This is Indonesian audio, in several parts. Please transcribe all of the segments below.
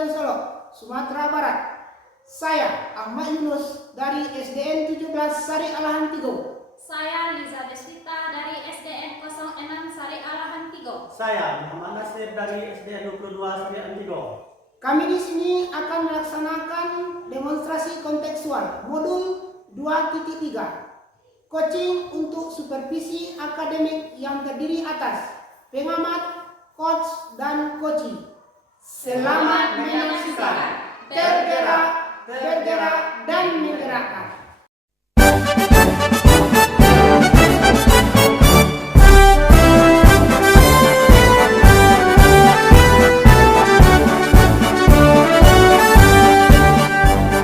Kabupaten Solok, Sumatera Barat. Saya Ahmad Yunus dari SDN 17 Sari Alahan Tigo. Saya Liza Deswita dari SDN 06 Sari Alahan Tigo. Saya Muhammad Nasir dari SDN 22 Sari Alahan Tigo. Kami di sini akan melaksanakan demonstrasi kontekstual modul 2.3. Coaching untuk supervisi akademik yang terdiri atas pengamat, coach, dan coaching. Selamat menyaksikan. Tergerak, bergerak, dan menggerakkan.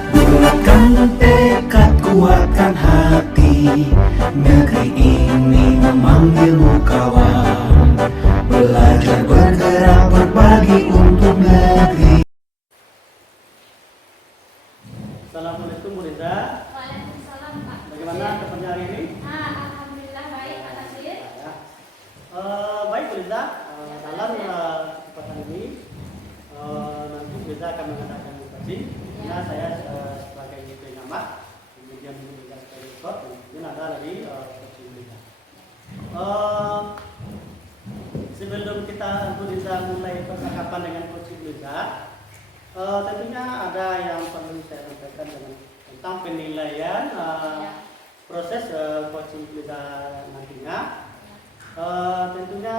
Bulatkan tekad, kuatkan hati. Negeri ini memanggilmu kawan. Belajar, bergerak, berbagi untuk negeri. Assalamualaikum Bu Liza. Waalaikumsalam Pak. Bagaimana kabarnya hari ini? Alhamdulillah baik Pak Nasir. Baik Bu Liza. Dalam kesempatan ini nanti Bu Liza akan mengadakan coaching. Karena saya sebagai pengamat, kemudian Bu Liza sebagai coach, kemudian ada lagi coaching Bu Liza. Sebelum kita Bu Liza mulai percakapan dengan coaching Bu Liza, tentunya ada yang perlu saya sampaikan tentang penilaian proses coaching Liza nantinya. Tentunya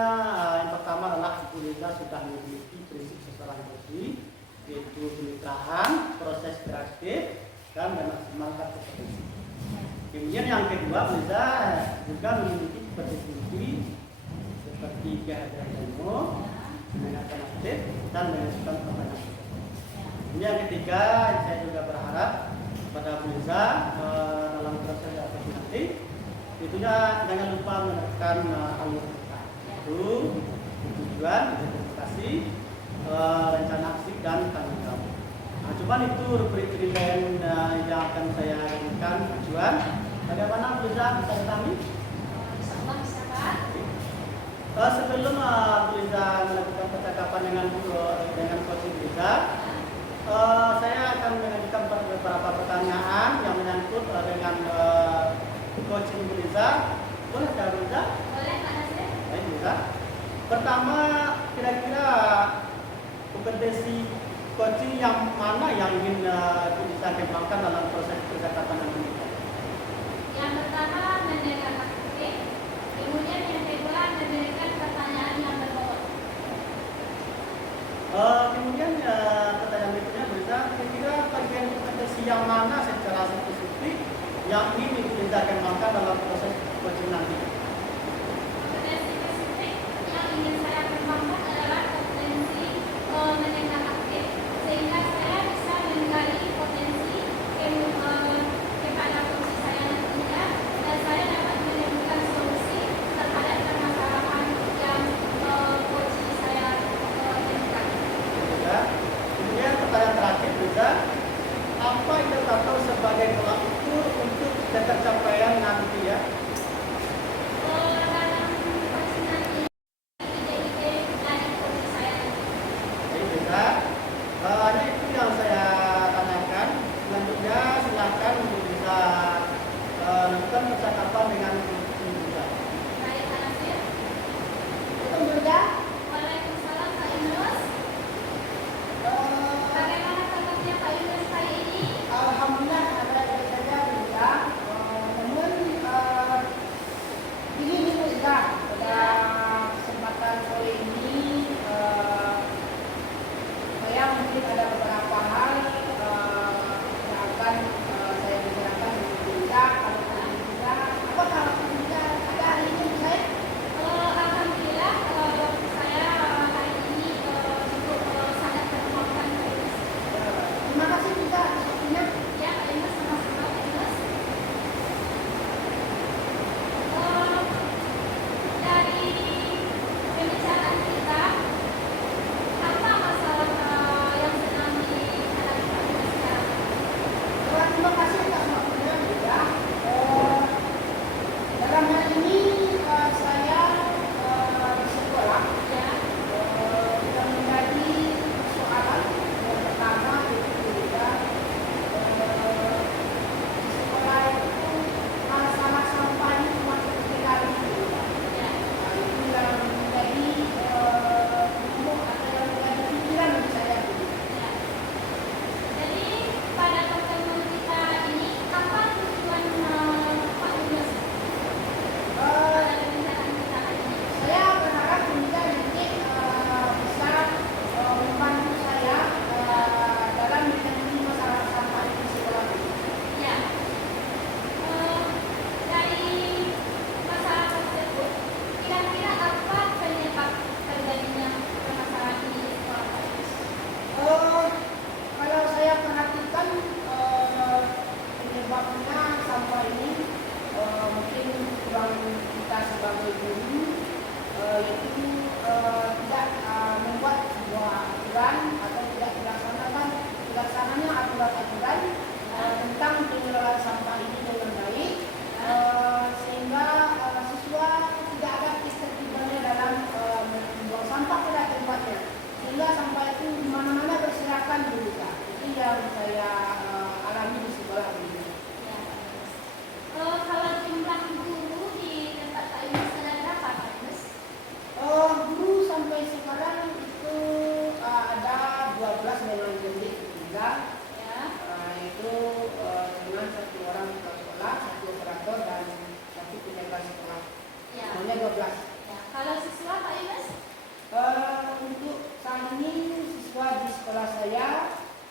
yang pertama adalah Bu Liza sudah memiliki prinsip seseorang coaching, yaitu kemitraan, proses kreatif, dan maksimalkan kompetensi. Kemudian yang kedua, Bu Liza juga memiliki kompetensi seperti kehadiran demo, mendengarkan aktif, dan mengajukan pertanyaan. Ini yang ketiga, saya juga berharap kepada Bu Liza dalam proses adaptasi nanti, tentunya jangan lupa menekan alur kata, yaitu tujuan, identifikasi, rencana aksi, dan tanggung jawab. Nah, cuman itu rubrik penilaian yang akan saya berikan tujuan. Bagaimana Bu Liza bisa kami? Insyaallah bisa Pak. Sebelum Bu Liza melakukan percakapan dengan coaching Bu Liza, saya akan mengajukan beberapa pertanyaan yang menyangkut dengan coaching Bu Liza. Boleh tidak Bu Liza? Boleh Pak Nasir. Baik Bu Liza. Pertama, kira-kira kompetensi coaching yang mana yang ingin Bu Liza kembangkan dalam proses percakapan dengan Bu Liza? Yang pertama mendengarkan aktif, kemudian yang kedua memberikan pertanyaan yang berbobot. Kemudian pertanyaan berikutnya Bu Liza, kira-kira bagian kompetensi yang mana secara spesifik yang ingin Bu Liza kembangkan dalam proses coaching nanti? Kompetensi spesifik yang ingin saya kembangkan adalah kompetensi mendengar aktif, sehingga saya bisa menggali potensi kepada coach saya nantinya, dan saya dapat menemukan solusi terhadap permasalahan yang coach saya temukan. Ya. Kemudian pertanyaan terakhir juga, apa indikator sebagai tolak ukur untuk tercapaian nanti ya? Dalam coaching nanti ide-ide dari coach saya nanti. Baik juga. Hanya itu yang saya tanyakan. Selanjutnya silakan untuk bisa lakukan percakapan dengan coaching juga. Baik Pak Nasir. Itu juga Waalaikumsalam Pak Yunus. Bagaimana kabarnya Pak Yunus hari ini? alhamdulillah ada saja juga. Namun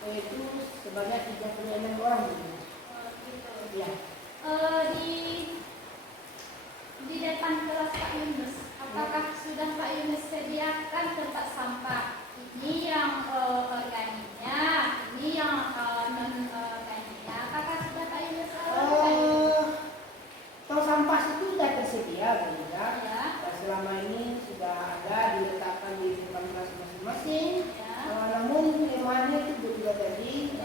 yaitu sebanyak 36 orang. Gitu. Ya. Di depan kelas Pak Yunus, apakah sudah Pak Yunus sediakan tempat sampah? Ini yang organiknya, ini yang non organiknya. Apakah sudah Pak Yunus lakukan? Tong sampah itu sudah tersedia, ya. Ya. Selama ini sudah ada diletakkan di depan kelas masing-masing. Ya. Namun keluhannya itu juga tadi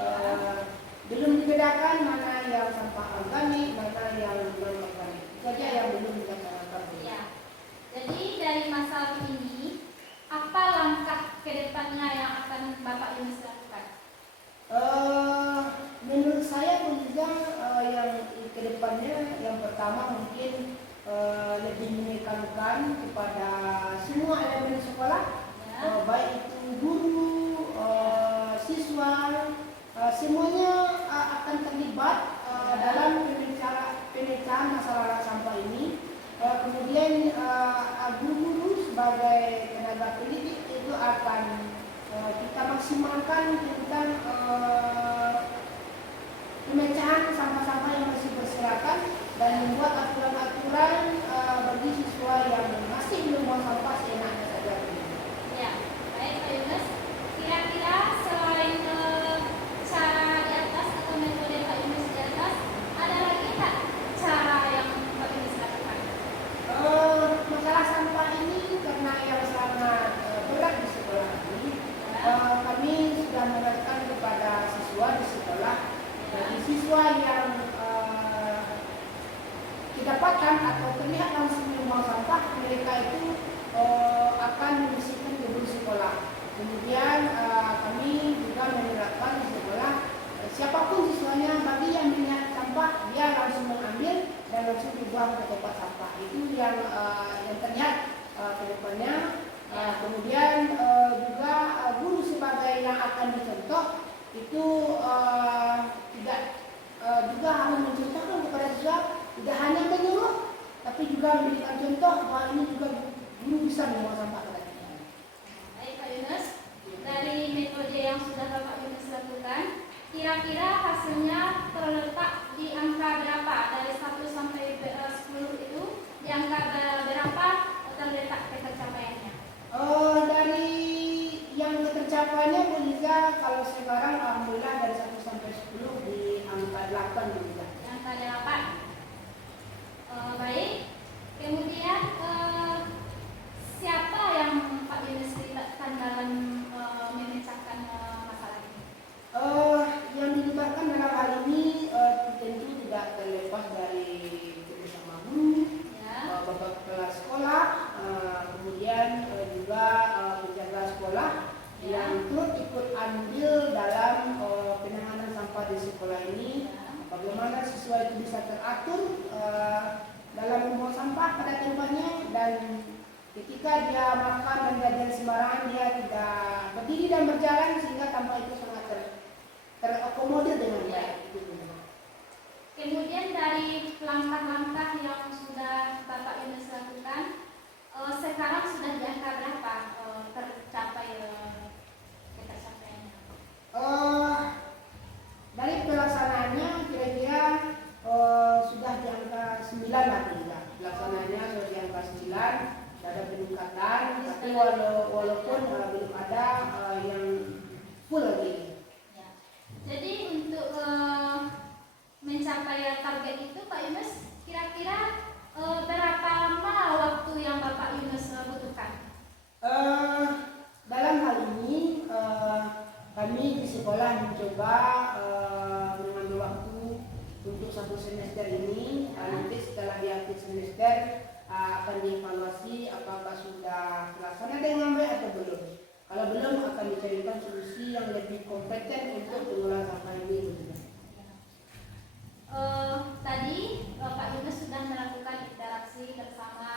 belum dibedakan mana yang sampah organik, mana yang non organik. Itu saja yang belum dilaksanakan. Ya. Jadi dari masalah ini, apa langkah ke depannya yang akan Bapak Yunus lakukan? Menurut saya juga yang kedepannya yang pertama mungkin lebih menekankan kepada semua elemen sekolah, Ya. baik itu guru, siswa, semuanya akan terlibat dalam pemecahan masalah sampah ini. Kemudian guru-guru sebagai tenaga pendidik itu akan kita maksimalkan tentang pemecahan sampah-sampah yang masih berserakan dan membuat aturan-aturan bagi siswa yang masih belum buang sampah seenaknya saja. Ya, baik Pak Yunus. Kira-kira selain cara di atas atau metode Pak Yunus di atas, ada lagi tak cara yang Pak Yunus lakukan? Masalah sampah ini karena yang sangat berat di sekolah ini, kami sudah menerapkan kepada siswa di sekolah. Bagi siswa yang didapatkan atau terlihat langsung membuang sampah, mereka itu akan membersihkan gedung sekolah. Kemudian kami juga menerapkan di sekolah siapapun siswanya, bagi yang melihat sampah dia langsung mengambil dan langsung dibuang ke tempat sampah. Itu yang terlihat ke depannya. Kemudian juga guru sebagai yang akan dicontoh itu tidak juga harus mencontohkan kepada siswa, tidak hanya menyuruh tapi juga memberikan contoh bahwa ini juga guru bisa membuang sampah. Baik Pak Yunus, dari metode yang sudah Bapak Yunus lakukan, kira-kira hasilnya terletak di angka berapa? Dari 1 sampai 10 itu, di angka berapa terletak pencapaiannya? Dari yang tercapainya Bu Liza, kalau sekarang alhamdulillah dari 1 sampai 10 di angka 8 Bu Liza. Di angka 8. Baik. Kemudian siapa yang Pak Yunus libatkan dalam memecahkan masalah ini? Yang dilibatkan dalam hal ini tentu tidak terlepas dari bersama guru, Ya. bapak kelas sekolah, kemudian juga penjaga sekolah yang turut ikut andil dalam penanganan sampah di sekolah ini. Bagaimana siswa itu bisa teratur dalam membuang sampah pada tempatnya, dan ketika dia makan dan jajan sembarangan dia tidak berdiri dan berjalan sehingga sampah itu sangat terakomodir dengan baik. Kemudian dari langkah-langkah yang sudah Bapak Yunus lakukan, sekarang sudah di angka berapa tercapai pencapaiannya? Dari pelaksanaannya kira-kira sudah di angka 9 lah kita. Pelaksanaannya sudah di angka 9, ada peningkatan, tapi walaupun belum ada yang full lagi. Ya. Jadi untuk mencapai target itu Pak Yunus, kira-kira berapa lama waktu yang Bapak Yunus butuhkan? Dalam hal ini kami di sekolah mencoba mengambil waktu untuk 1 semester ini. Nanti setelah di akhir semester akan dievaluasi apakah sudah terlaksana dengan baik atau belum. Kalau belum akan dicarikan solusi yang lebih kompeten untuk pengelolaan sampah ini. Tadi Pak Yunus sudah melakukan interaksi bersama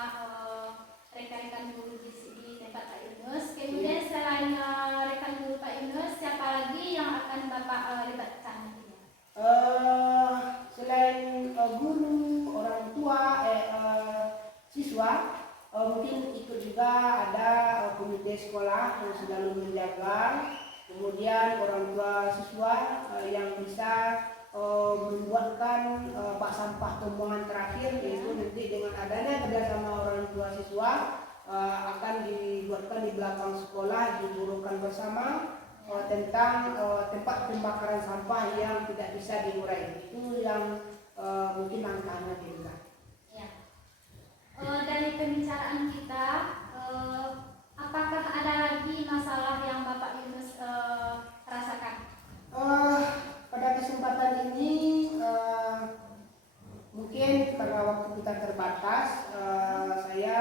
rekan-rekan guru di tempat Pak Yunus. Kemudian selain rekan guru Pak Yunus, siapa lagi yang akan Bapak libatkan? Selain guru, orang tua, siswa, mungkin ikut juga ada komite sekolah yang selalu menjaga. kemudian orang tua siswa yang bisa membuatkan bak sampah pembuangan terakhir, yaitu nanti dengan adanya kerjasama orang tua siswa akan dibuatkan di belakang sekolah, diburukan bersama tentang tempat pembakaran sampah yang tidak bisa diurai. Itu yang mungkin langkahnya juga. Ya. Dari pembicaraan kita, apakah ada lagi masalah yang Bapak Yunus rasakan? Pada kesempatan ini mungkin karena waktu kita terbatas, saya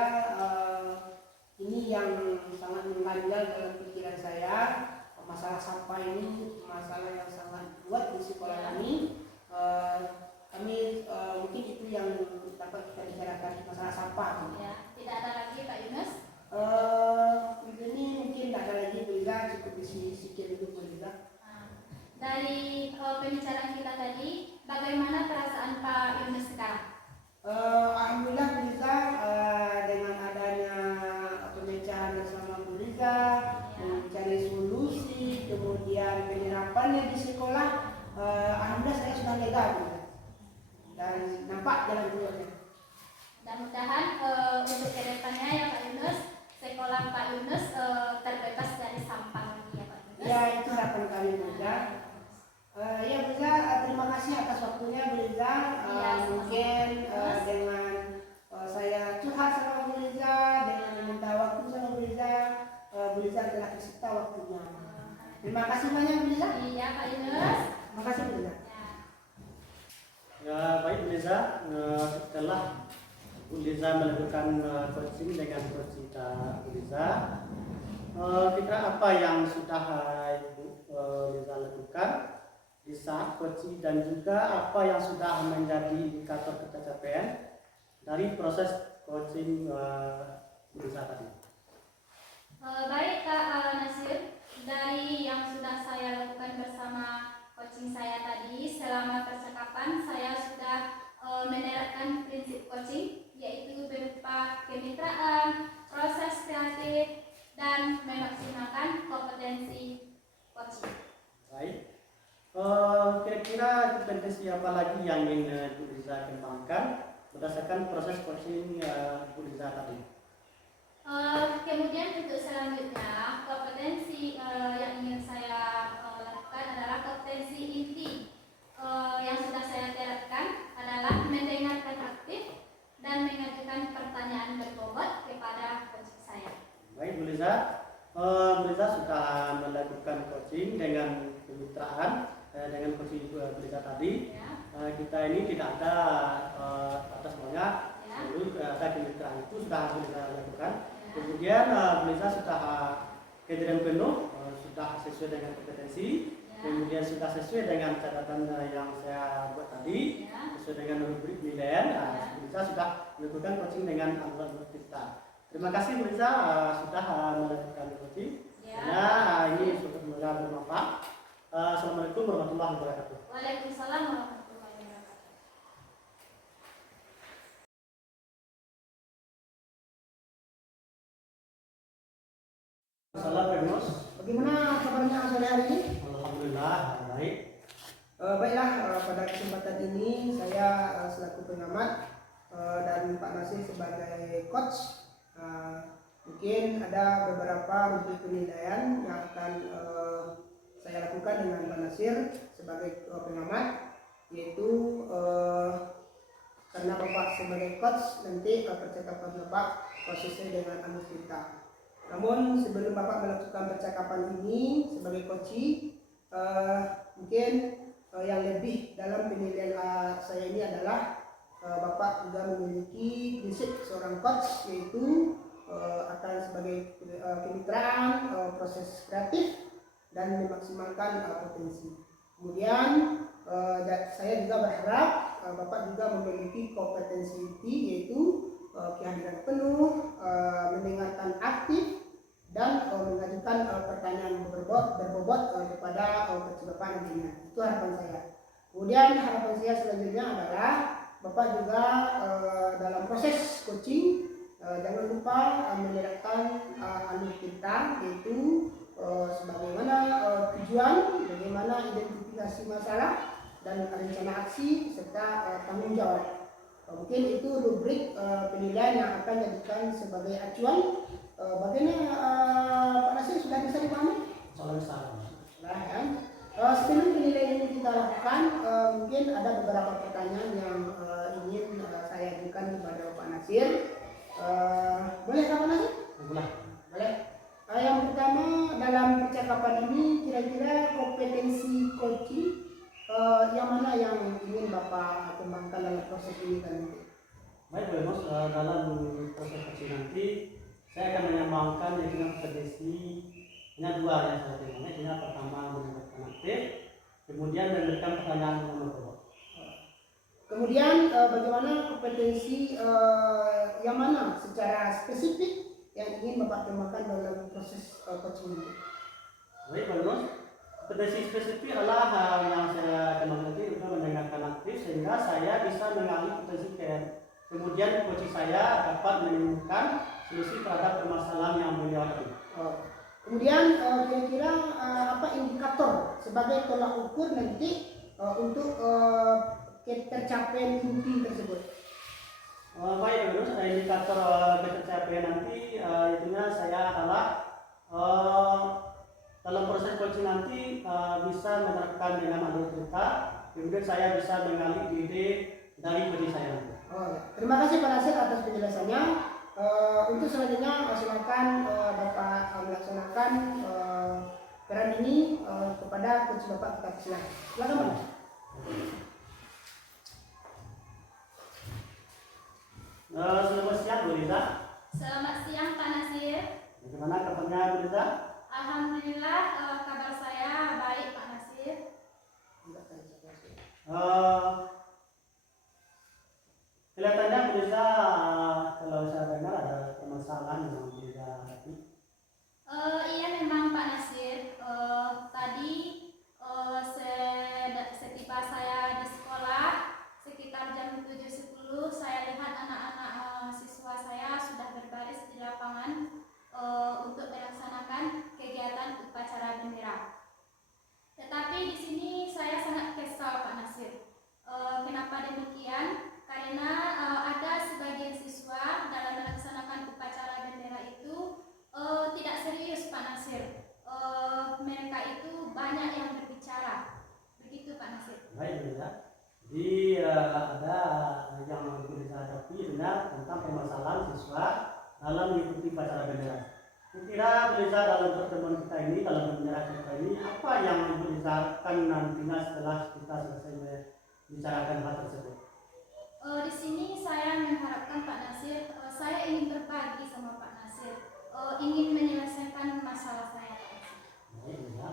ini yang sangat mengganjal dalam pikiran saya. Masalah sampah ini masalah yang sangat kuat di sekolah kami. Kami mungkin itu yang dapat kita bicarakan, masalah sampah. Ya, tidak ada lagi Pak Yunus? Ini mungkin tidak ada lagi, bisa cukup isi sekian dulu juga. Dari pembicaraan kita tadi, bagaimana perasaan Pak Yunus sekarang? Alhamdulillah bisa dengan adanya pemecahan bersama Bu Liza, mencari solusi, kemudian penyerapannya di sekolah, alhamdulillah saya sudah lega dan nampak jalan keluarnya. Mudah-mudahan untuk kedepannya ya Pak Yunus, sekolah Pak Yunus terbebas dari sampah lagi ya Pak Yunus. Ya, itu harapan kami juga. Ya Bu Liza, terima kasih atas waktunya Bu Liza. Mungkin dengan saya curhat sama Bu Liza, dengan meminta waktu sama Bu Liza telah disita waktunya. Terima kasih banyak Bu Liza. Iya Pak Yunus. Terima kasih Bu Liza. Ya, baik Bu Liza, setelah Bu Liza melakukan coaching dengan coach kita Bu Liza, kira apa yang sudah Bu Liza lakukan di saat coaching dan juga apa yang sudah menjadi indikator ketercapaian dari proses coaching Bu Liza tadi? Baik Kak Nasir, dari yang sudah saya lakukan bersama coaching saya tadi, selama percakapan saya sudah menerapkan prinsip coaching, yaitu berupa kemitraan, proses kreatif, dan memaksimalkan kompetensi coaching. Baik. Kira-kira kompetensi apa lagi yang ingin Bu Liza kembangkan berdasarkan proses coaching Bu Liza tadi? Kemudian untuk selanjutnya, kompetensi yang ingin saya lakukan adalah kompetensi inti yang sudah saya terapkan adalah mendengarkan aktif dan mengajukan pertanyaan berbobot kepada coach saya. Baik Bu Liza, Bu Liza sudah melakukan coaching dengan kemitraan dengan coaching Bu Liza tadi. Ya. Kita ini tidak ada atas banyak, Ya. lalu ada kemitraan itu sudah Bu Liza lakukan. Ya. Kemudian Bu Liza sudah kehadiran penuh, sudah sesuai dengan kompetensi. Ya. Kemudian sudah sesuai dengan catatan yang saya buat tadi, Ya. sesuai dengan rubrik penilaian. Bu Liza sudah melakukan coaching dengan alur kita. Terima kasih Bu Liza sudah melakukan coaching. Ya. Nah, ini semoga bermanfaat. Assalamualaikum warahmatullahi wabarakatuh. Waalaikumsalam warahmatullahi wabarakatuh. Assalamualaikum. Bagaimana kabarnya sore hari ini? Alhamdulillah baik. Baiklah, pada kesempatan ini saya selaku pengamat dan Pak Nasir sebagai coach, mungkin ada beberapa rubrik penilaian yang akan saya lakukan dengan Pak Nasir sebagai pengamat, yaitu karena Bapak sebagai coach nanti percakapan Bapak sesuai dengan anu kita. Namun sebelum Bapak melakukan percakapan ini sebagai coach, mungkin yang lebih dalam penilaian saya ini adalah Bapak juga memiliki prinsip seorang coach, yaitu akan sebagai kemitraan, proses kreatif, dan memaksimalkan potensi. Kemudian saya juga berharap Bapak juga memiliki kompetensi inti, yaitu kehadiran penuh, mendengarkan aktif, dan mengajukan pertanyaan berbobot kepada coach Bapak nantinya. Itu harapan saya. Kemudian harapan saya selanjutnya adalah Bapak juga dalam proses coaching jangan lupa menyerahkan anu kita, yaitu sebagaimana tujuan, bagaimana identifikasi masalah dan rencana aksi serta tanggung jawab. Mungkin itu rubrik penilaian yang akan dijadikan sebagai acuan. Bagaimana Pak Nasir, sudah bisa dipahami? Soal besar. Nah, kan? Sebelum penilaian ini kita lakukan, mungkin ada beberapa pertanyaan yang ingin saya ajukan kepada Pak Nasir. Boleh Pak Nasir? Boleh. Boleh. Yang pertama, dalam percakapan ini kira-kira kompetensi coaching yang mana yang ingin Bapak kembangkan dalam proses ini kan? Baik, Bu Enos, dalam proses coaching nanti saya akan menyambangkan dengan kompetensi. Hanya dua yang saya tengok. Yang pertama mendengarkan aktif, kemudian memberikan pertanyaan yang menjawab. Kemudian bagaimana kompetensi yang mana secara spesifik yang ingin Bapak kembangkan dalam proses coaching ini? Baik, Pak Enos, kompetensi spesifik adalah hal yang saya kembangkan nanti untuk mendengarkan aktif sehingga saya bisa mengalami potensi care. Kemudian coaching saya dapat menemukan solusi terhadap permasalahan yang beliau hadapi. Kemudian kira-kira apa indikator sebagai tolak ukur nanti untuk tercapai inti tersebut? Baik, terus indikator tercapaian nanti itunya saya adalah dalam proses coaching nanti bisa menerapkan dengan menurut cerita, kemudian saya bisa mengalih ide dari coaching saya nanti. Terima kasih Pak Nasir atas penjelasannya. Untuk selanjutnya silakan Bapak melaksanakan peran ini kepada coach Bapak kita silakan. Silakan Pak. Selamat siang Bu Liza. Selamat siang Pak Nasir. Bagaimana kabarnya Bu Liza? Alhamdulillah kabar saya baik Pak Nasir. Kelihatannya Bu Liza, kalau saya dengar ada permasalahan yang Bu Liza hadapi. Iya memang Pak Nasir. Tadi setiba saya di sekolah sekitar jam 7.10 saya lihat anak-anak siswa saya sudah berbaris di lapangan untuk melaksanakan kegiatan upacara bendera. Tetapi di sini saya sangat kesal Pak Nasir. Kenapa demikian? Karena ada sebagian siswa dalam melaksanakan upacara bendera itu tidak serius Pak Nasir. Mereka itu banyak yang berbicara. Begitu Pak Nasir. Baik Bu Liza. Jadi ada yang Bu Liza hadapi benar tentang permasalahan siswa dalam mengikuti upacara bendera. Kira-kira Bu Liza dalam pertemuan kita ini, dalam bendera kita ini, apa yang Bu Liza akan nantinya setelah kita selesai membicarakan hal tersebut? Di sini saya mengharapkan Pak Nasir, saya ingin berbagi sama Pak Nasir, ingin menyelesaikan masalah saya Pak Nasir. Baik Bu Liza.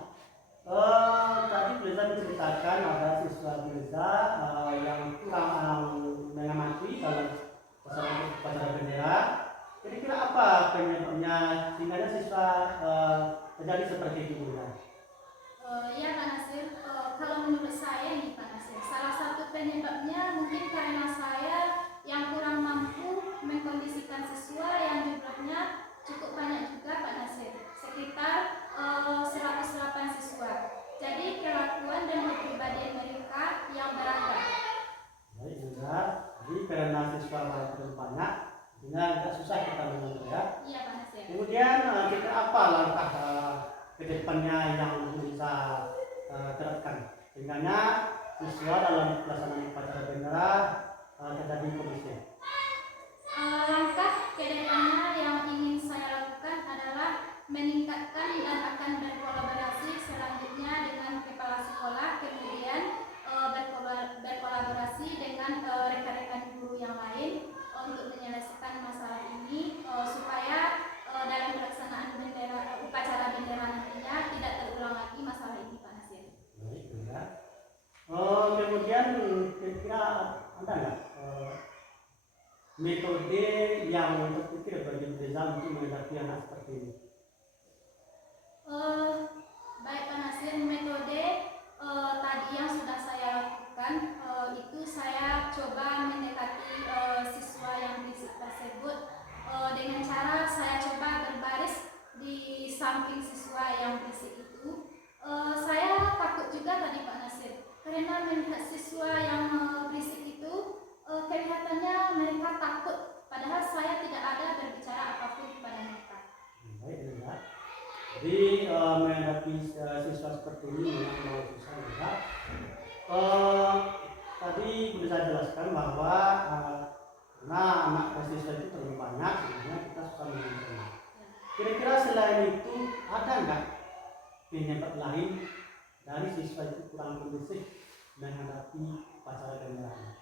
Tadi Bu Liza menceritakan ada siswa Bu Liza yang kurang mengamati dalam upacara bendera. Kira-kira apa penyebabnya sehingga siswa terjadi seperti itu Bu Liza? Ya Pak Nasir, kalau menurut saya ini Pak Nasir, salah satu penyebabnya mungkin karena saya yang kurang mampu mengkondisikan siswa yang jumlahnya cukup banyak juga Pak Nasir, sekitar 108 siswa. Jadi kelakuan dan kepribadian mereka yang beragam. Baik Bu Liza, jadi karena siswa terlalu banyak, sehingga agak susah kita mengatur ya. Iya Pak Nasir. Kemudian kira apa langkah ke depannya yang bisa terapkan sehingga siswa dalam pelaksanaan upacara bendera terjadi kondusif. Langkah ke depannya yang ingin saya lakukan adalah meningkatkan dan akan berkolaborasi selanjutnya dengan kepala sekolah, kemudian berkolaborasi dengan rekan-rekan guru yang lain untuk menyelesaikan masalah ini supaya dalam pelaksanaan upacara bendera nantinya tidak terulang lagi masalah ini Pak Nasir. Baik, ya. Kemudian kira-kira ada nggak metode yang terpikir bagi Bu Liza untuk menghadapi anak seperti ini? Baik Pak Nasir, metode tadi yang sudah saya lakukan itu saya coba mendekati siswa yang berisik tersebut dengan cara saya coba berbaris di samping siswa yang melihat siswa yang berisik itu, kelihatannya mereka takut, padahal saya tidak ada berbicara apapun kepada mereka. Baik, ya. Jadi menghadapi siswa seperti ini memang susah juga. Tadi boleh saya jelaskan bahwa karena anak siswa itu terlalu banyak, sebenarnya kita susah mengontrolnya. Kira-kira selain itu ada nggak penyebab lain dari siswa itu kurang kondusif menghadapi upacara kenegaraan?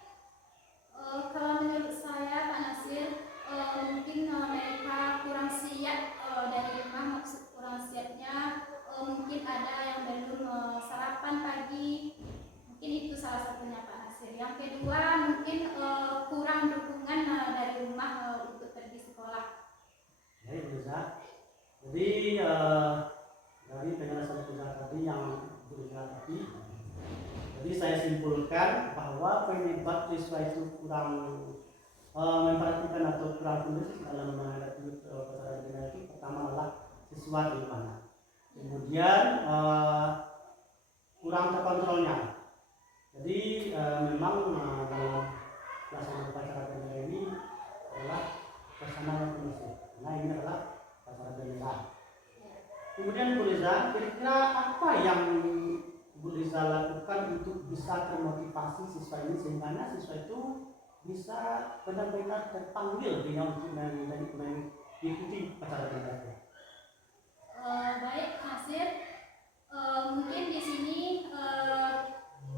Kalau menurut saya Pak Nasir, mungkin mereka kurang siap dari rumah. Maksud kurang siapnya mungkin ada yang belum sarapan pagi, mungkin itu salah satunya Pak Nasir. Yang kedua mungkin kurang dukungan dari rumah untuk pergi sekolah. Baik, bisa. Jadi dari penjelasan tadi yang berbicara tadi, jadi saya simpulkan bahwa penyebab siswa itu kurang memperhatikan atau kurang kondusif dalam menghadapi upacara kenegaraan itu pertama adalah siswa di mana, kemudian kurang terkontrolnya. Jadi memang dalam pelaksanaan upacara kenegaraan ini adalah suasana yang kondusif. Nah, ini adalah upacara kenegaraan. Kemudian Bu Liza, kira-kira apa yang Bu Liza lakukan untuk bisa termotivasi siswa ini sehingga siswa itu bisa benar-benar terpanggil dengan untuk mengikuti upacara kenegaraan? Baik Nasir, mungkin di sini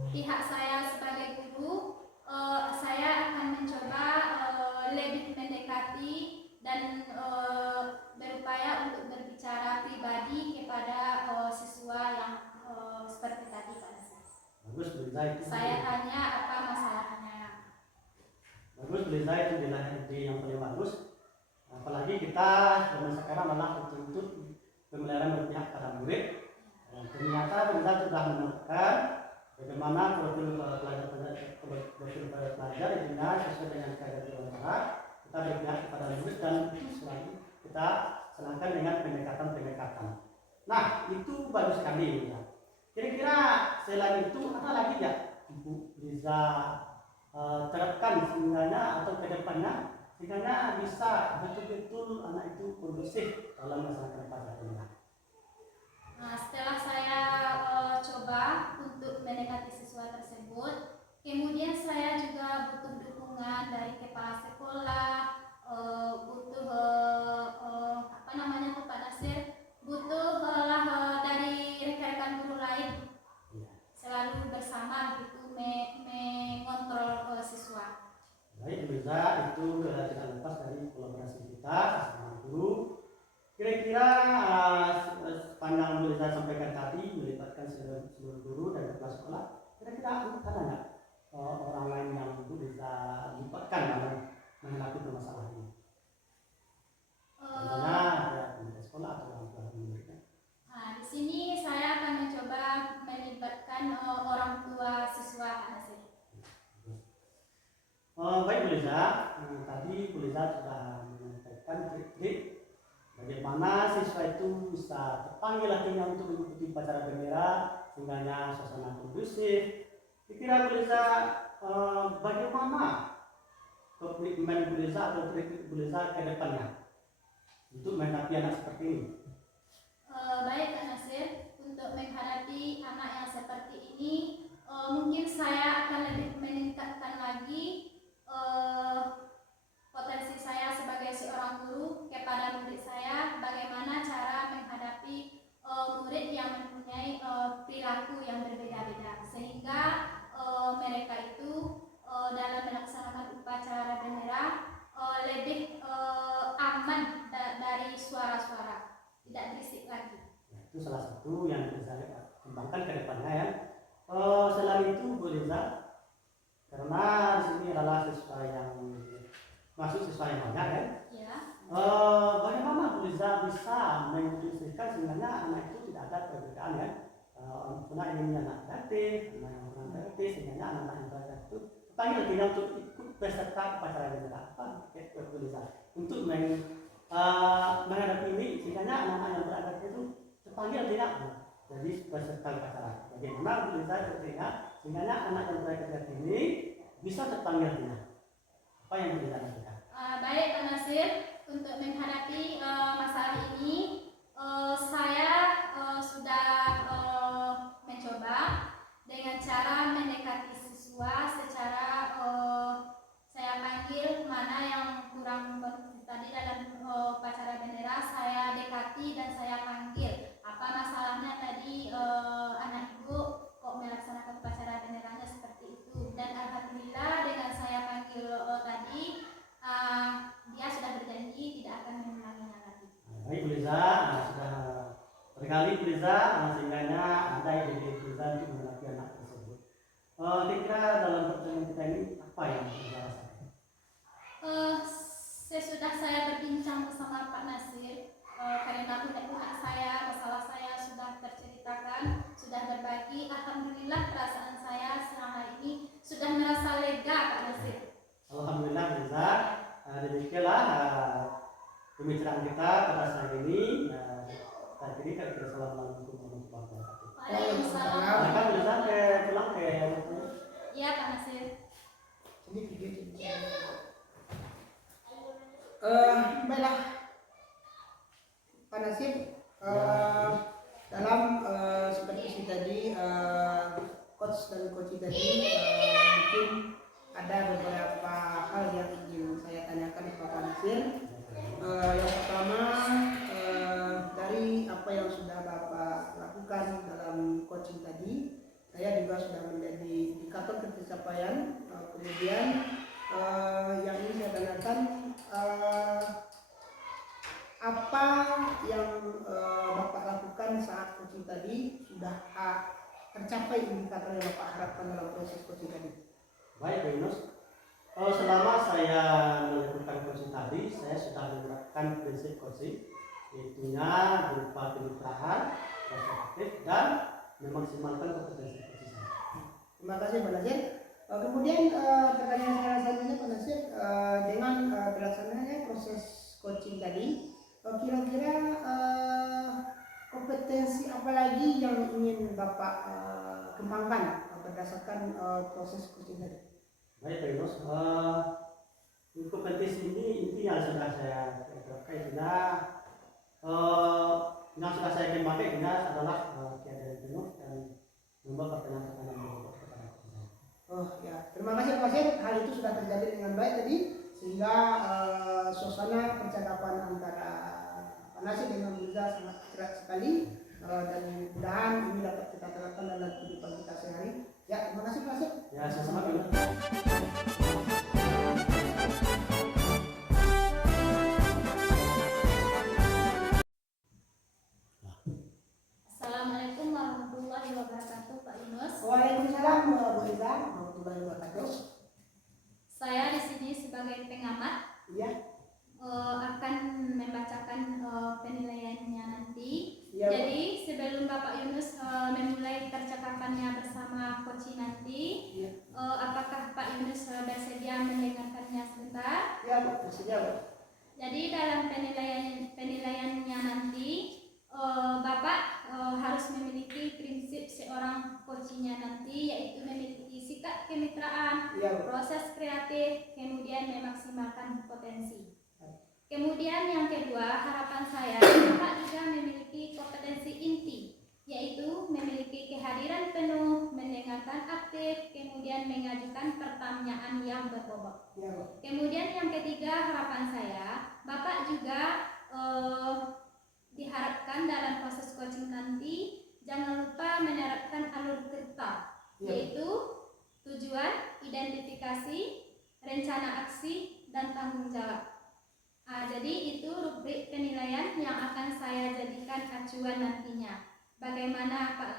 pihak saya sebagai guru, saya akan mencoba lebih mendekati dan berupaya untuk berbicara pribadi kepada siswa yang seperti tadi Pak Nasir. Bagus, Bu Liza, itu. Saya tanya apa masalahnya. Bagus, Bu Liza, itu adalah ide yang paling bagus. Apalagi kita zaman sekarang adalah untuk pemeliharaan berpihak pada murid. Ternyata Bu Liza sudah menemukan bagaimana profil pelajar dengan sesuai dengan kaedah diwawancara kita berpihak kepada murid, dan itu selalu kita senangkan dengan pendekatan-pendekatan. Nah, itu bagus sekali ya. Kira-kira selain itu ada lagi ya Ibu bisa terapkan sehingga atau kedepannya sehingga bisa betul-betul anak itu kondusif dalam melaksanakan upacara kenegaraan? Nah, setelah saya coba untuk mendekati siswa tersebut, kemudian saya juga butuh dukungan dari kepala sekolah, butuh apa namanya Pak Nasir, butuh dari rekan-rekan guru lain, selalu bersama gitu mengontrol siswa. Baik, bisa itu tidak lepas dari kolaborasi kita bersama guru. Kira-kira sepanjang yang saya sampaikan tadi melibatkan seluruh guru dan kepala sekolah, kira-kira ada nggak orang lain yang bisa dilibatkan dalam menghadapi permasalahan ini? Contohnya ada pendidik sekolah atau orang tua muridnya. Nah, di sini saya akan mencoba melibatkan orang tua siswa Pak Nasir. Baik Bu Liza, tadi Bu Liza sudah menyampaikan trik-trik bagaimana siswa itu bisa terpanggil akhirnya untuk mengikuti upacara bendera sehingga suasana kondusif. Kira-kira Bu Liza bagaimana komitmen Bu Liza atau trik Bu Liza ke depannya untuk menghadapi anak seperti ini? Baik Pak Nasir, untuk menghadapi anak yang seperti ini, mungkin saya akan lebih meningkatkan lagi potensi saya sebagai seorang guru kepada murid saya, bagaimana cara menghadapi murid yang mempunyai perilaku yang berbeda-beda, sehingga mereka itu dalam melaksanakan upacara bendera lebih aman dari suara-suara, tidak berisik lagi. Itu salah satu yang bisa kita kembangkan ke depannya ya. Selain itu Bu Liza, karena di sini adalah siswa yang masuk siswa yang banyak ya. Ya. Bagaimana Bu Liza bisa menginstruksikan sehingga anak itu tidak ada perbedaan ya? Karena ini anak kreatif, anak yang kurang kreatif, sehingga anak-anak yang kreatif itu panggil dia untuk ikut peserta upacara bendera. Apa Bu Liza untuk menghadapi ini sehingga anak-anak yang berada itu terpanggil tidak? jadi peserta upacara. Bagaimana Bu Liza sehingga anak yang berkegiatan ini bisa terpanggil Tina? Apa yang Bu Liza lakukan? Baik Pak Nasir, untuk menghadapi masalah ini saya sudah mencoba dengan cara mendekati siswa secara saya panggil mana yang kurang tadi dalam upacara bendera, saya dekati dan saya panggil apa masalahnya tadi anak ibu kok melaksanakan upacara benderanya seperti itu, dan alhamdulillah dengan saya panggil tadi dia sudah berjanji tidak akan mengulanginya lagi. Baik Bu Liza, sudah berkali Bu Liza sehingga ada ide Bu Liza untuk melatih anak tersebut. Kira-kira dalam pertemuan kita ini apa yang Bu Liza rasakan? Sesudah saya berbincang bersama Pak Nasir, karena pihak saya, masalah saya sudah terceritakan, sudah berbagi, alhamdulillah perasaan saya selama ini sudah merasa lega Pak Nasir. Alhamdulillah Bu Liza, demikianlah pembicaraan kita pada saat ini. Saat ini kita Assalamualaikum warahmatullahi wabarakatuh. Waalaikumsalam. Nah, Bu Liza pulang ke Iya Pak Nasir. Ini video baiklah Pak Nasib, dalam supervisi tadi coach dan coach tadi mungkin ada beberapa hal yang ingin saya tanyakan kepada Pak Nasir. Yang pertama, dari apa yang sudah Bapak lakukan dalam coaching tadi, saya juga sudah menjadi indikator pencapaian. Kemudian yang ingin saya tanyakan, apa yang Bapak lakukan saat coaching tadi sudah tercapai indikator yang Bapak harapkan dalam proses coaching tadi? Baik Bu Yunus, selama saya melakukan coaching tadi, saya sudah menerapkan prinsip coaching, yaitunya berupa kemitraan, perspektif, dan memaksimalkan kompetensi coaching saya. Terima kasih Pak Nasir. Kemudian pertanyaan saya selanjutnya Pak Nasir, dengan terlaksananya proses coaching tadi, kira-kira kompetensi apa lagi yang ingin Bapak kembangkan berdasarkan proses coaching tadi? Baik Pak Yunus, untuk kompetisi ini inti yang sudah saya terkait yang sudah saya kembangkan adalah keadaan penuh dan membuat pertanyaan-pertanyaan berikut kepada kita. Oh ya, terima kasih Pak Nasir. Hal itu sudah terjadi dengan baik tadi, sehingga suasana percakapan antara Pak Nasir dengan Bu Liza sangat erat sekali, dan mudah-mudahan ini dapat kita terapkan dalam kehidupan kita sehari. Ya, terima kasih Pak Nasir. Ya, sama-sama Pak Yunus. Assalamualaikum warahmatullahi wabarakatuh Pak Yunus. Waalaikumsalam warahmatullahi wabarakatuh. Saya di sini sebagai pengamat Iya. akan membacakan penilaiannya nanti. Iya, Bu. Jadi sebelum Bapak Yunus memulai percakapannya bersama Koci nanti, Iya. apakah Pak Yunus bersedia mendengarkannya sebentar? Ya, Bu, bersedia, Bu. Jadi dalam penilaiannya nanti Bapak harus memiliki prinsip seorang coachnya nanti, yaitu memiliki sikap kemitraan, Iya, Bu. proses kreatif, kemudian memaksimalkan potensi. Kemudian yang kedua, harapan saya Bapak juga memiliki kompetensi inti, yaitu memiliki kehadiran penuh, mendengarkan aktif, kemudian mengajukan pertanyaan yang berbobot. Iya, Bu. Kemudian yang ketiga, harapan saya Bapak juga diharapkan dalam proses coaching nanti jangan lupa menerapkan alur cerita, Ya. yaitu tujuan, identifikasi, rencana aksi, dan tanggung jawab. Jadi itu rubrik penilaian yang akan saya jadikan acuan nantinya. Bagaimana Pak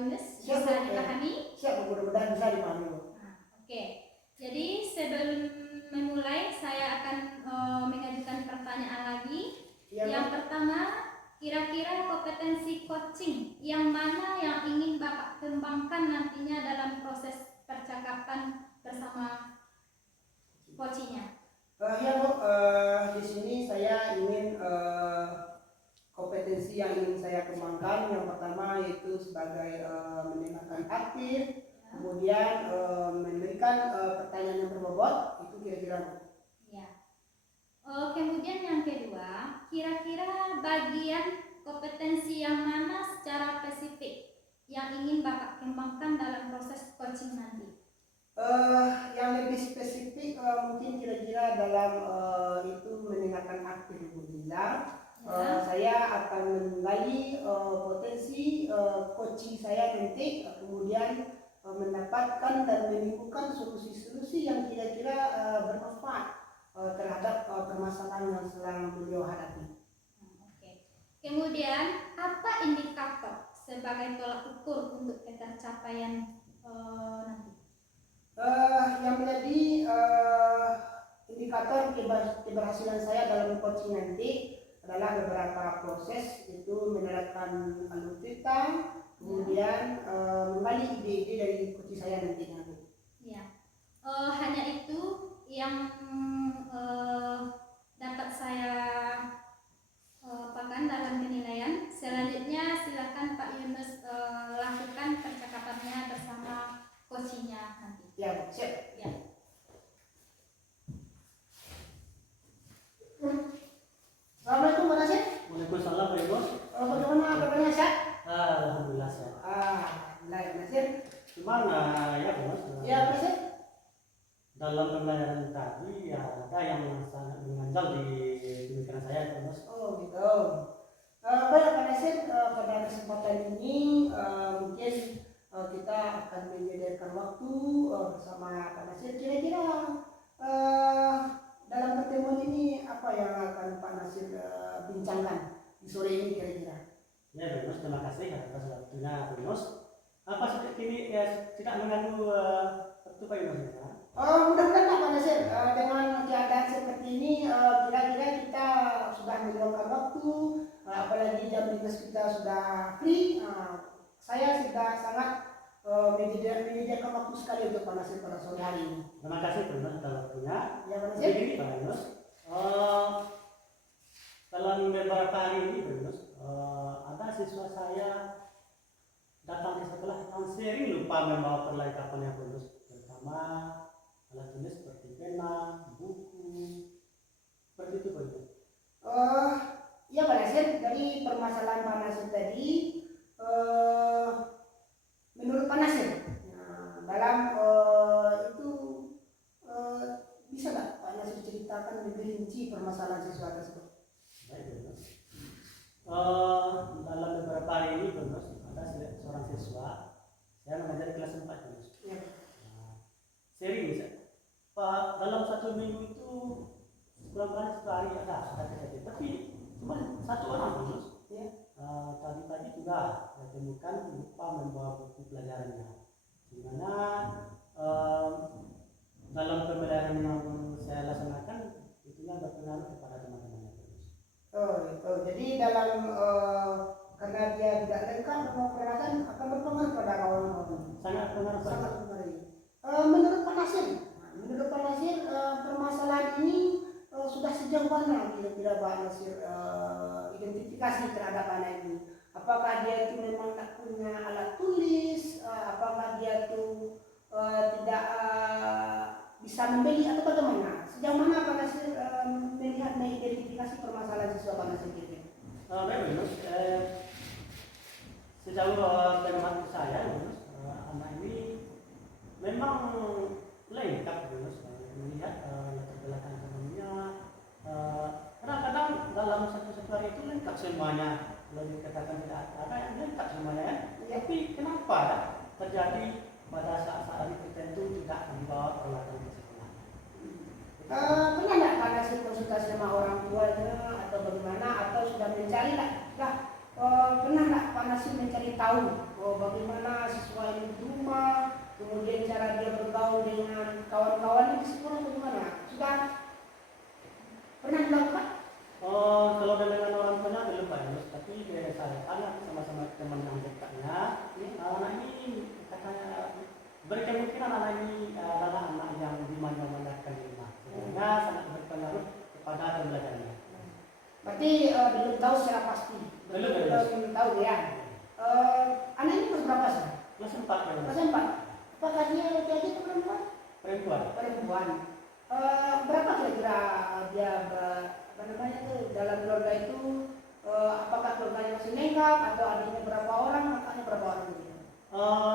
Yunus, Siap, bisa Bu. dipahami? Siap, Bu. Mudah-mudahan bisa dipahami, Bu. Oke. Jadi sebelum memulai saya akan mengajukan pertanyaan lagi. Iya, Bu. Yang pertama, kira-kira kompetensi coaching yang mana yang ingin Bapak kembangkan nantinya dalam proses percakapan bersama coachingnya? Ya, Bu. Di sini saya ingin kompetensi yang ingin saya kembangkan. Yang pertama pertama yaitu sebagai mendengarkan aktif, kemudian memberikan pertanyaan yang berbobot, itu kira-kira. Ya. Kemudian yang kedua, kira-kira bagian kompetensi yang mana secara spesifik yang ingin Bapak kembangkan dalam proses coaching nanti? Yang lebih spesifik mungkin kira-kira dalam itu mendengarkan aktif Bu Liza. Saya akan menggali potensi coaching saya nanti, kemudian mendapatkan dan menemukan solusi-solusi yang kira-kira bermanfaat terhadap permasalahan yang sedang beliau hadapi. Oke. Kemudian apa indikator sebagai tolak ukur untuk ketercapaian nanti? Yang menjadi indikator keberhasilan saya dalam coaching nanti adalah beberapa proses, itu menerapkan alutsista, kemudian menggali ide-ide dari coaching saya nanti. Ya. Hanya itu yang dapat saya pakan dalam penilaian. Selanjutnya silakan Pak Yunus lakukan percakapannya bersama coachingnya nanti. Ya, siap. Ya. Assalamualaikum Pak Nasir. Waalaikumsalam Pak Yunus. Bagaimana kabarnya, sehat? Alhamdulillah sehat. Alhamdulillah Pak Nasir. Cuman ya Pak Yunus. Ya Pak Nasir. Dalam pembelajaran tadi ada yang sangat mengganjal di pemikiran saya Pak Yunus. Oh gitu. Baik Pak Nasir, pada kesempatan ini mungkin kita akan menyediakan waktu bersama Pak Nasir. Kira-kira dalam pertemuan ini apa yang akan Pak Nasir bincangkan di sore ini kira-kira? Ya Pak Yunus, terima kasih atas waktunya Pak Yunus. Apa seperti ini ya, tidak mengganggu waktu Pak Yunus ya? Mudah-mudahan Pak Nasir, dengan keadaan seperti ini kira-kira kita sudah meluangkan waktu, apalagi jam dinas kita sudah free. Saya sudah sangat menyediakan waktu sekali untuk Pak Nasir pada sore hari ini. Terima kasih Pak Yunus atas waktunya. Ya Pak Nasir. Begini Pak Yunus, dalam beberapa hari ini Pak Yunus, ada siswa saya datang ke sekolah yang sering lupa membawa perlengkapan yang Pak Yunus, terutama alat tulis seperti pena, buku, seperti itu Pak Yunus. Ya Pak Nasir, dari permasalahan Pak Nasir tadi, menurut Pak Nasir, dalam itu bisa nggak Pak Nasir ceritakan lebih rinci permasalahan siswa tersebut? Baik Pak Yunus. Dalam beberapa hari ini Pak Yunus, ada seorang siswa, saya mengajar kelas 4 Pak Yunus. Ya. Sering Pak, dalam satu minggu itu kurang-kurang satu hari ada kejadian, tapi cuma satu orang Yunus. Ya. Tadi juga saya temukan lupa membawa buku pelajarannya, dimana dalam pembelajaran yang saya laksanakan itunya berpengaruh kepada teman-temannya. Jadi dalam karena dia tidak lengkap dengan peralatan akan berpengaruh pada kawan-kawan. Sangat berpengaruh. Sangat berpengaruh. Menurut Pak Nasir, permasalahan ini sudah sejauh mana kira-kira Pak Nasir identifikasi terhadap anak ini? Apakah dia itu memang tak punya alat tulis? Apakah dia itu tidak bisa membeli atau bagaimana? Sejauh mana Pak Nasir melihat mengidentifikasi permasalahan siswa Pak Nasir ini? Baik Yunus, sejauh pengamatan saya Yunus, anak ini memang lengkap Yunus, melihat latar belakang ekonominya. Kadang-kadang dalam satu hari itu lengkap semuanya. Kalau dikatakan tidak ada yang lengkap semuanya kan? Tapi kenapa terjadi pada saat-saat tertentu tidak membawa peralatan ke sekolah? Pernah nggak Pak Nasir konsultasi sama orang tuanya atau bagaimana, atau sudah mencari nggak? Pernah nggak Pak Nasir mencari tahu bagaimana siswa ini di rumah, kemudian cara dia bergaul dengan kawan-kawannya di sekolah bagaimana? Sudah pernah dilakukan? Kalau dengan orang tuanya belum Pak Yunus, tapi saya tanya sama-sama teman yang dekatnya, anak ini katanya beri kemungkinan anak ini adalah anak yang dimanjakan di rumah, sehingga sangat berpengaruh kepada pembelajarannya. Berarti belum tahu secara pasti. Belum tahu ya. Kelas 4 ya. Kelas 4. Apakah dia laki-laki atau perempuan? Perempuan. Perempuan. Berapa kira-kira dia apa namanya tuh dalam keluarga itu, apakah keluarganya masih lengkap atau adiknya berapa orang, kakaknya berapa orang gitu?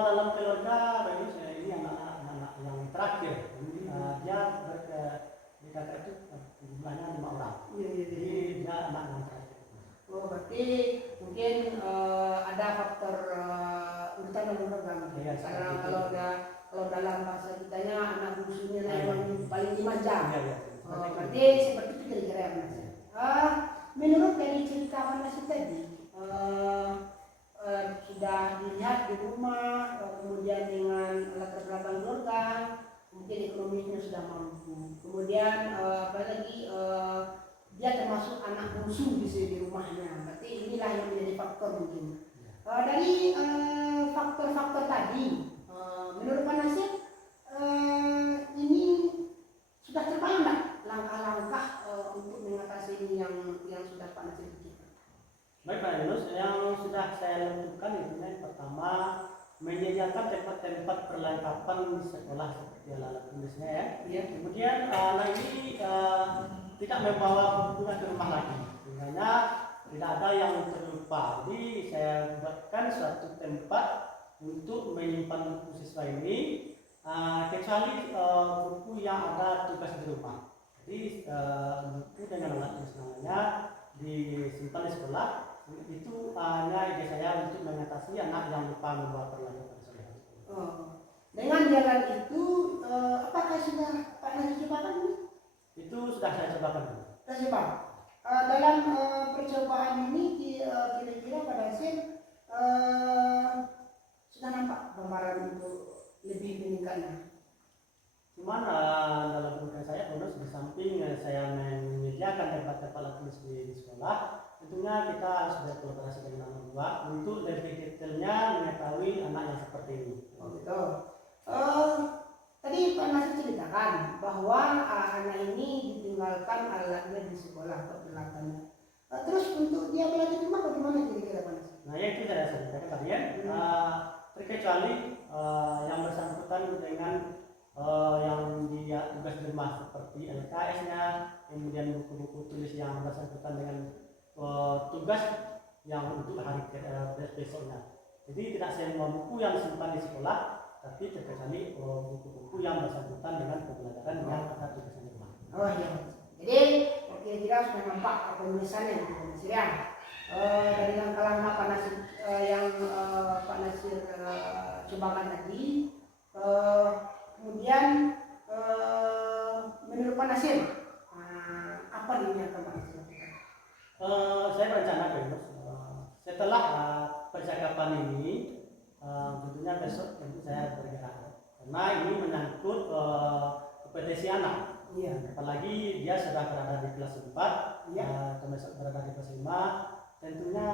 Dalam keluarga Bagus ini anak yang terakhir. Jadi dia di kakak itu jumlahnya 5 orang. Jadi dia anak yang terakhir. Oh, berarti mungkin ada faktor urutan dan program. Iya, Karena itu. kalau dalam bahasa kitanya anak bungsunya Iya. yang paling dimanja. Iya, iya. Berarti seperti itu kira-kira ya Mas. Menurut dari cerita Mas tadi, sudah dilihat di rumah, kemudian dengan latar belakang keluarga, mungkin ekonominya sudah mampu. Kemudian apalagi dia termasuk anak bungsu di rumahnya. Berarti inilah yang menjadi faktor mungkin. Dari faktor-faktor tadi, menurut Pak Nasir, ini sudah terbayang nggak langkah-langkah untuk mengatasi ini yang sudah Pak Nasir pikirkan? Baik Pak Yunus, yang sudah saya lakukan itu yang pertama menyediakan tempat-tempat perlengkapan di sekolah seperti alat tulisnya ya. Iya. Kemudian anak ini tidak membawa buku ke rumah lagi, sehingga tidak ada yang terlupa. Jadi saya buatkan suatu tempat untuk menyimpan buku siswa ini, kecuali buku yang ada tugas di rumah. Jadi buku dengan alat tulis namanya disimpan di sekolah. Itu hanya ide saya untuk mengatasi anak yang lupa membawa perlengkapan sekolah. Dengan jalan itu, apakah sudah Pak Nasir cobakan ini? Itu sudah saya cobakan. Sudah coba. Dalam percobaan ini kira-kira Pak Nasir sudah nampak gambaran untuk lebih meningkatnya. Cuman dalam pemikiran saya bonus di samping saya menyediakan tempat-tempat alat tulis di sekolah, tentunya kita harus berkolaborasi dengan orang tua untuk lebih detailnya mengetahui anak yang seperti ini. Oh gitu. Tadi Pak Nasir ceritakan bahwa anak ini ditinggalkan alatnya di sekolah peralatannya. Terus untuk dia belajar di rumah bagaimana kira-kira Pak Nasir? Nah, itu saya sampaikan tadi ya. Terkecuali yang bersangkutan dengan yang dia tugas di rumah seperti LKS-nya, kemudian buku-buku tulis yang bersangkutan dengan tugas yang untuk hari besoknya. Jadi tidak semua buku yang disimpan di sekolah, tapi terkecuali buku-buku yang bersangkutan dengan pembelajaran yang ada tugas di rumah. Oh iya. Jadi kira-kira sudah nampak penulisannya gitu Pak Nasir ya. Dari langkah-langkah Pak Nasir yang Pak Nasir cobakan tadi. Kemudian menurut Pak Nasir, apa yang akan Pak Nasir lakukan? Saya berencana setelah percakapan ini, tentunya besok tentu saya bergerak karena ini menyangkut kompetensi anak. Iya. Apalagi dia sudah berada di kelas 4, atau besok berada di kelas 5, tentunya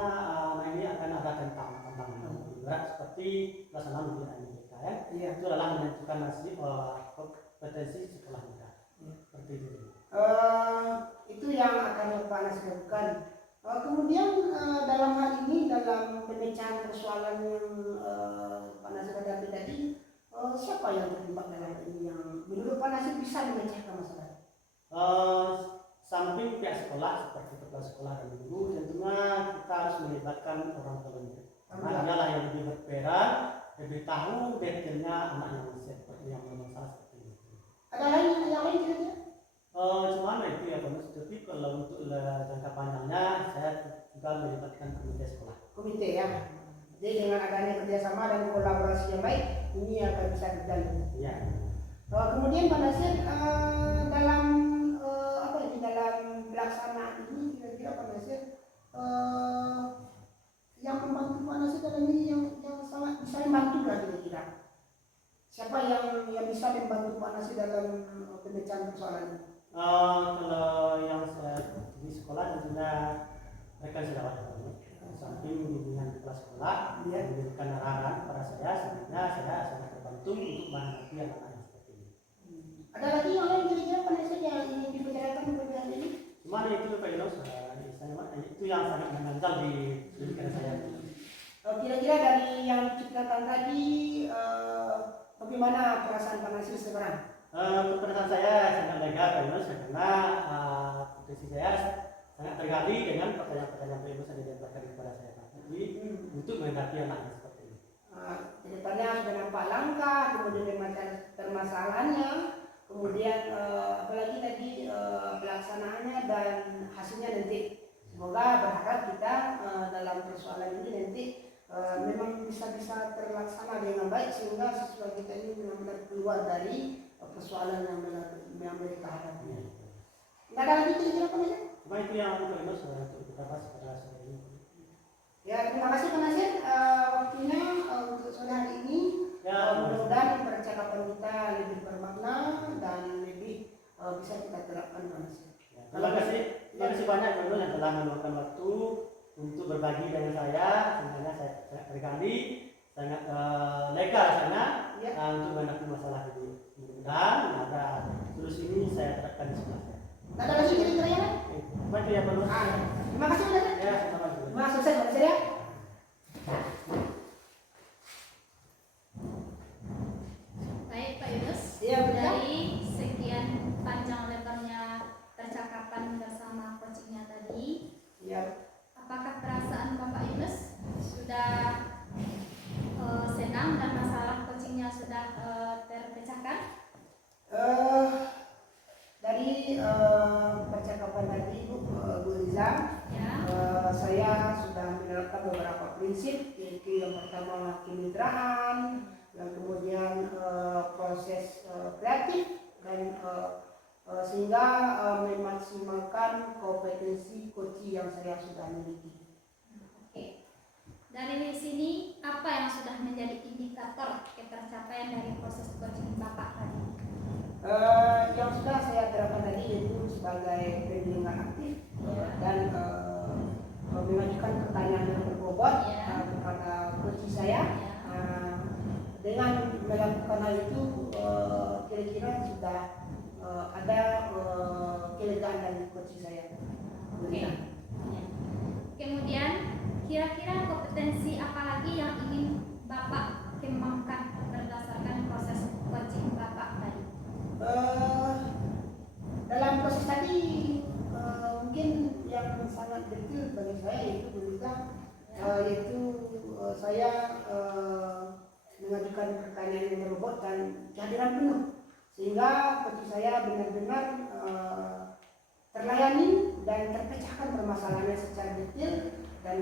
anak ini akan ada tantangan berat seperti kelas 6 di Amerika ya. Iya. Itu adalah menentukan nasib kompetensi sekolah kita. Seperti itu. Itu yang akan Pak Nasir lakukan. Kemudian dalam hal ini, dalam pemecahan persoalan yang Pak Nasir hadapi tadi, siapa yang terlibat dalam ini yang menurut Pak Nasir bisa memecahkan masalah? Samping pihak sekolah seperti kepala sekolah dan guru, tentunya kita harus melibatkan orang tua murid. Karena dialah yang lebih berperan, lebih tahu detailnya anak yang seperti yang bermasalah seperti ini. Ada lain yang lain kira-kira? Cuman itu ya bonus, tapi kalau untuk jangka panjangnya saya juga melibatkan komite sekolah. Komite ya. Jadi dengan adanya kerjasama dan kolaborasi yang baik, ini akan bisa berjalan. Iya. Kemudian Pak Nasir dalam dalam pelaksanaan ini kira-kira Pak Nasir yang membantu Pak Nasir dalam ini yang sangat bisa membantu lah kira-kira. Siapa yang bisa membantu Pak Nasir dalam pemecahan persoalan ini? Kalau yang saya di sekolah tentunya rekan sejawat samping bimbingan kepala sekolah memberikan arahan kepada saya, sebenarnya saya sangat terbantu untuk menghadapi anak-anak yang seperti ini. Ada lagi yang lain kira-kira Pak Nasir yang ingin dibicarakan berkaitan ini? Cuma itu Pak Yunus, itu yang sangat mengganjal di pendidikan saya. Kira-kira dari yang diceritakan tadi, bagaimana perasaan Pak Nasir sekarang? Keperasaan saya sangat lega Pak Yunus, karena potensi saya sangat tergali dengan pertanyaan-pertanyaan Pak Yunus yang diajarkan kepada saya tadi untuk menghadapi anaknya seperti ini. Kedepannya sudah nampak langkah, kemudian permasalahannya, kemudian apalagi tadi pelaksanaannya dan hasilnya nanti. Semoga berharap kita dalam persoalan ini nanti memang bisa terlaksana dengan baik sehingga siswa kita ini benar-benar keluar dari persoalan yang mereka hadapi. Nggak ada lagi kira-kira Pak Nasir? Cuma itu yang Pak Yunus untuk kita bahas pada sore ini. Ya, terima kasih Pak Nasir waktunya untuk sore hari ini. Ya, Mudah-mudahan percakapan kita lebih bermakna dan lebih bisa kita terapkan Pak Nasir. Ya, terima kasih banyak Pak Yunus yang telah meluangkan waktu untuk berbagi dengan saya. Sebenarnya saya sangat tergali, sangat lega sana untuk menghadapi masalah ini. Mudah-mudahan ada solusi ini saya terapkan di sekolah saya. Nggak ada lagi kira-kira ya? Baik ya Pak Yunus. Terima kasih Pak Nasir. Ya, sama-sama. Terima kasih Pak Nasir ya. Baik Pak Yunus, Iya, betul. dari sekian panjang lebarnya percakapan bersama coachingnya tadi, Ya. apakah perasaan Bapak Yunus sudah senang dan masalah coachingnya sudah terpecahkan? Dari percakapan tadi Bu Liza, Ya. saya sudah menerapkan beberapa prinsip, yaitu yang pertama kemitraan, yang kemudian proses kreatif dan sehingga memaksimalkan kompetensi coaching yang saya sudah miliki. Oke. Dari sini apa yang sudah menjadi indikator ketercapaian dari proses coaching Bapak tadi? Yang sudah saya terapkan tadi yaitu sebagai pendengar aktif dan mengajukan pertanyaan yang berbobot kepada coach saya. Dengan melakukan hal itu kira-kira sudah ada kelegaan dari coach saya. Oke. Ya. Kemudian kira-kira kompetensi apa lagi yang ingin Bapak kembangkan berdasarkan proses coaching Bapak tadi? Dalam proses tadi mungkin yang sangat detail bagi saya yaitu saya mengajukan pertanyaan yang berbobot dan kehadiran penuh sehingga coach saya benar-benar terlayani dan terpecahkan permasalahannya secara detail dan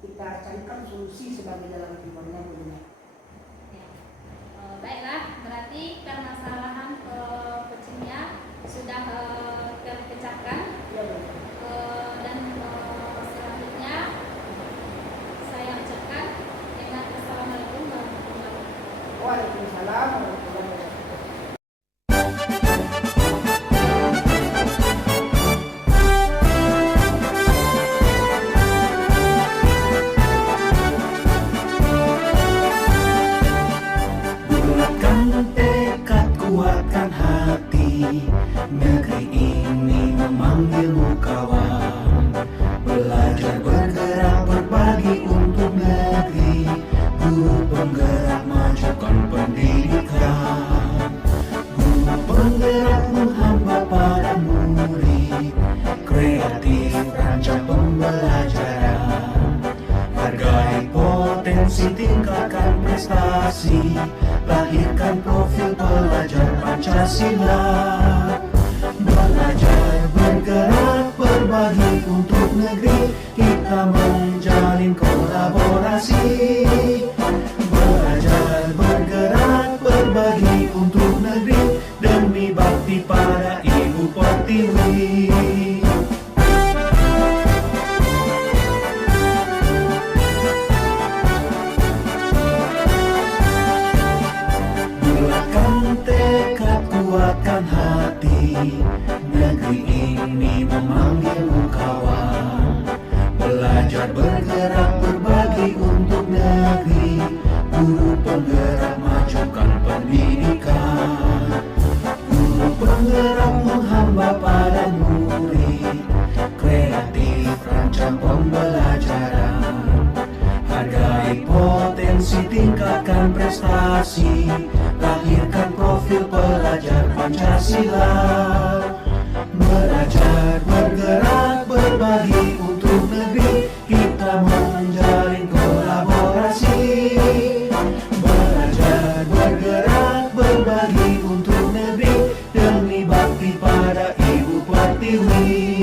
kita carikan solusi sebagai jalan keluarnya. Baiklah, berarti permasalahan coachingnya sudah terpecahkan. Ya, Dan selanjutnya saya ucapkan dengan Assalamualaikum warahmatullahi wabarakatuh. Waalaikumsalam warahmatullahi wabarakatuh. Bulatkan tekad, kuatkan hati, negeri ini memanggilmu kawan. Belajar bergerak berbagi untuk negeri, guru penggerak majukan pendidikan. Guru penggerak menghamba pada murid, kreatif rancang pembelajaran. Hargai potensi, tingkatkan prestasi, lahirkan profil pelajar Pancasila. Belajar bergerak berbagi untuk negeri, kita menjalin kolaborasi. Belajar bergerak berbagi untuk negeri, demi bakti pada Ibu Pertiwi. Bulatkan tekad, kuatkan hati, negeri ini memanggilmu kawan. Belajar bergerak berbagi untuk Wakil pelajar Pancasila, belajar bergerak berbagi untuk negeri, kita menjalin kolaborasi. Belajar bergerak berbagi untuk negeri, demi bakti pada Ibu Pertiwi.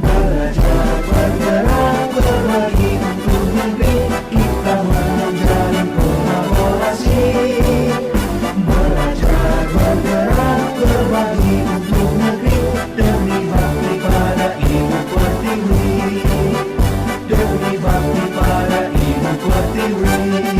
Belajar bergerak berbagi untuk negeri, kita menjalin kolaborasi. Belajar bergerak berbagi untuk negeri, demi bakti pada Ibu Pertiwi. Demi bakti pada Ibu Pertiwi.